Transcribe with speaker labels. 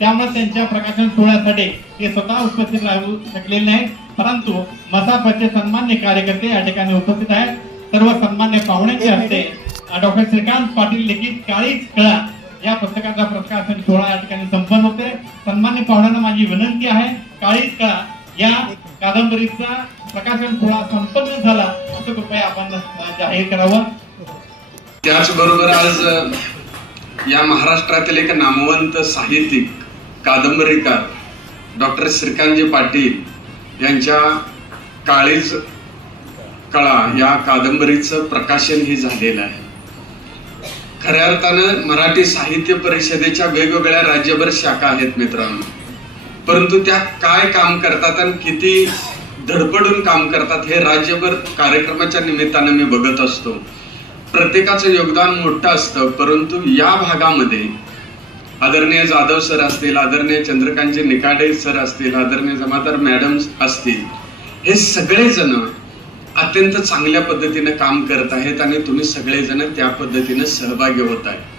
Speaker 1: त्यामुळे त्यांच्या प्रकाशन सोहळ्यासाठी ते स्वतः उपस्थित राहू शकलेले नाही परंतु मसापचे सन्मान्य कार्यकर्ते या ठिकाणी उपस्थित आहेत. सर्व सन्मान्य पाहुण्यांच्या हस्ते डॉक्टर श्रीकांत पाटील लिखित काळीच कळा या पुस्तकाचा प्रकाशन सोहळा या ठिकाणी संपन्न होते सन्मान्य पाहुण्यांना माझी विनंती आहे काळीच कळा या कादंबरीचा प्रकाशन सोहळा संपन्न झाला असं कृपया आपण जाहीर करावं.
Speaker 2: त्याचबरोबर आज या महाराष्ट्रातील एक नामवंत साहित्यिक कादंबरीकार डॉक्टर श्रीकांतजी पाटील यांच्या काळीज कळा या कादंबरीचं प्रकाशनही झालेलं आहे. खऱ्या अर्थानं मराठी साहित्य परिषदेच्या वेगवेगळ्या राज्यभर शाखा आहेत मित्रांनो. परंतु त्या काय काम करतात आणि किती धडपडून काम करतात हे राज्यभर कार्यक्रमाच्या निमित्तानं मी बघत असतो. प्रत्येकाचं योगदान मोठं असतं परंतु या भागामध्ये आदरणीय जाधव सर असतील आदरणीय चंद्रकांतजी निकाडे सर असतील आदरणीय जमादार मॅडम असतील हे सगळेजण अत्यंत चांगल्या पद्धतीने काम करत आहेत आणि तुम्ही सगळेजण त्या पद्धतीने सहभागी होत आहे